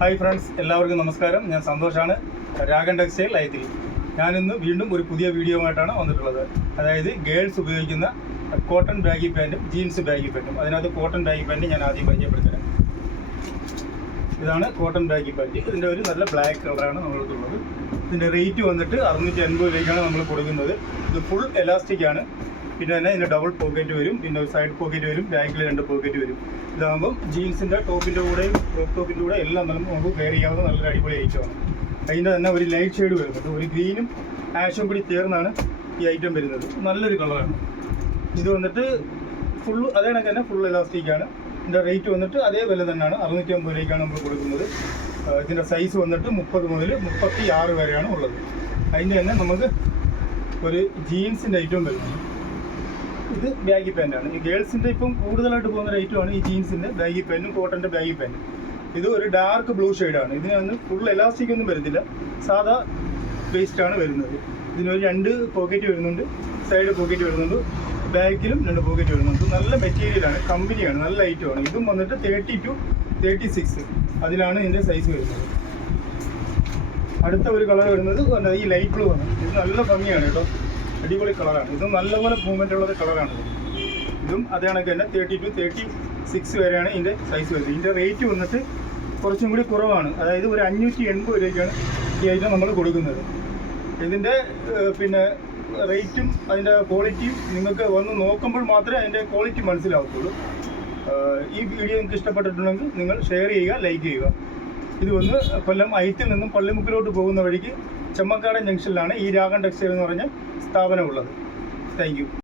Hi friends, എല്ലാവർക്കും നമസ്കാരം. ഞാൻ സന്തോഷാണ്, രാഗൻ ടെക്സ്റ്റൈൽ ലൈത്തിൽ. ഞാനിന്ന് വീണ്ടും ഒരു പുതിയ വീഡിയോ ആയിട്ടാണ് വന്നിട്ടുള്ളത്. അതായത് ഗേൾസ് ഉപയോഗിക്കുന്ന കോട്ടൺ ബാഗി പാൻറ്റും ജീൻസ് ബാഗി പാൻറ്റും. അതിനകത്ത് കോട്ടൺ ബാഗി പാൻറ്റ് ഞാൻ ആദ്യം പരിചയപ്പെടുത്തരാം. ഇതാണ് കോട്ടൺ ബാഗി പാൻറ്റ്. ഇതിൻ്റെ ഒരു നല്ല ബ്ലാക്ക് കളറാണ് നമ്മൾക്കുള്ളത്. ഇതിൻ്റെ റേറ്റ് വന്നിട്ട് 680 രൂപയ്ക്കാണ് നമ്മൾ കൊടുക്കുന്നത്. ഇത് ഫുൾ എലാസ്റ്റിക് ആണ്. പിന്നെ തന്നെ ഇതിൻ്റെ ഡബിൾ പോക്കറ്റ് വരും, പിന്നെ ഒരു സൈഡ് പോക്കറ്റ് വരും, ബാക്കിൽ 2 പോക്കറ്റ് വരും. ഇതാകുമ്പം ജീൻസിൻ്റെ ടോപ്പിൻ്റെ കൂടെയും ക്രോപ്പ് ടോപ്പിൻ്റെ കൂടെ എല്ലാം നമുക്ക് വെയർ ചെയ്യാവുന്ന നല്ലൊരു അടിപൊളി ഐറ്റമാണ്. അതിൻ്റെ തന്നെ ഒരു ലൈറ്റ് ഷെയ്ഡ് വരുന്നുണ്ട്, ഒരു ഗ്രീനും ആഷും കൂടി ചേർന്നാണ് ഈ ഐറ്റം വരുന്നത്. നല്ലൊരു കളറാണ്. ഇത് വന്നിട്ട് അതേ കണക്ക് തന്നെ ഫുൾ എലാസ്റ്റിക് ആണ്. ഇതിൻ്റെ റേറ്റ് വന്നിട്ട് അതേ വില തന്നെയാണ്, 650 രൂപയ്ക്കാണ് നമ്മൾ കൊടുക്കുന്നത്. ഇതിൻ്റെ സൈസ് വന്നിട്ട് 30 മുതൽ 36 വരെയാണ് ഉള്ളത്. അതിൻ്റെ തന്നെ നമുക്ക് ഒരു ജീൻസിൻ്റെ ഐറ്റം വരുന്നത്. ഇത് ബാഗി പാൻറ്റാണ്. ഈ ഗേൾസിൻ്റെ ഇപ്പം കൂടുതലായിട്ട് പോകുന്ന ഒരു ഐറ്റമാണ് ഈ ജീൻസിൻ്റെ ബാഗി പാൻറ്റും കോട്ടൻ്റെ ബാഗി പാൻറ്റും. ഇത് ഒരു ഡാർക്ക് ബ്ലൂ ഷെയ്ഡാണ്. ഇതിന് ഫുൾ എലാസ്റ്റിക് ഒന്നും വരുന്നില്ല, സാധാ വേസ്റ്റാണ് വരുന്നത്. ഇതിനൊരു 2 പോക്കറ്റ് വരുന്നുണ്ട്, സൈഡ് പോക്കറ്റ് വരുന്നുണ്ട്, ബാക്കിലും 2 പോക്കറ്റ് വരുന്നുണ്ട്. നല്ല മെറ്റീരിയലാണ്, കമ്പനിയാണ്, നല്ല ഐറ്റമാണ്. ഇതും വന്നിട്ട് 30 to 36 അതിലാണ് ഇതിൻ്റെ സൈസ് വരുന്നത്. അടുത്ത ഒരു കളർ വരുന്നത് ഈ ലൈറ്റ് ബ്ലൂ ആണ്. ഇത് നല്ല ഭംഗിയാണ് കേട്ടോ, അടിപൊളി കളറാണ്. ഇതും നല്ലപോലെ മൂവ്മെൻ്റ് ഉള്ളത് കളറാണ്. ഇതും അതേ കണക്ക് തന്നെ 30 to 36 വരെയാണ് ഇതിൻ്റെ സൈസ് വരുന്നത്. ഇതിൻ്റെ റേറ്റ് വന്നിട്ട് കുറച്ചും കൂടി കുറവാണ്. അതായത് ഒരു 580 രൂപയ്ക്കാണ് ഈ ഐറ്റം നമ്മൾ കൊടുക്കുന്നത്. ഇതിൻ്റെ പിന്നെ റേറ്റും അതിൻ്റെ ക്വാളിറ്റിയും നിങ്ങൾക്ക് വന്ന് നോക്കുമ്പോൾ മാത്രമേ അതിൻ്റെ ക്വാളിറ്റി മനസ്സിലാവത്തുള്ളൂ. ഈ വീഡിയോ നിങ്ങൾക്ക് ഇഷ്ടപ്പെട്ടിട്ടുണ്ടെങ്കിൽ നിങ്ങൾ ഷെയർ ചെയ്യുക, ലൈക്ക് ചെയ്യുക. ഇത് വന്ന് കൊല്ലം ഐത്തിൽ നിന്നും പള്ളിമുക്കിലോട്ട് പോകുന്ന വഴിക്ക് ചെമ്മക്കാടൻ ജംഗ്ഷനിലാണ് ഈ രാഗൻ ടെക്സ്റ്റൈൽ എന്ന് പറഞ്ഞ സ്ഥാപനമുള്ളത്. Thank you.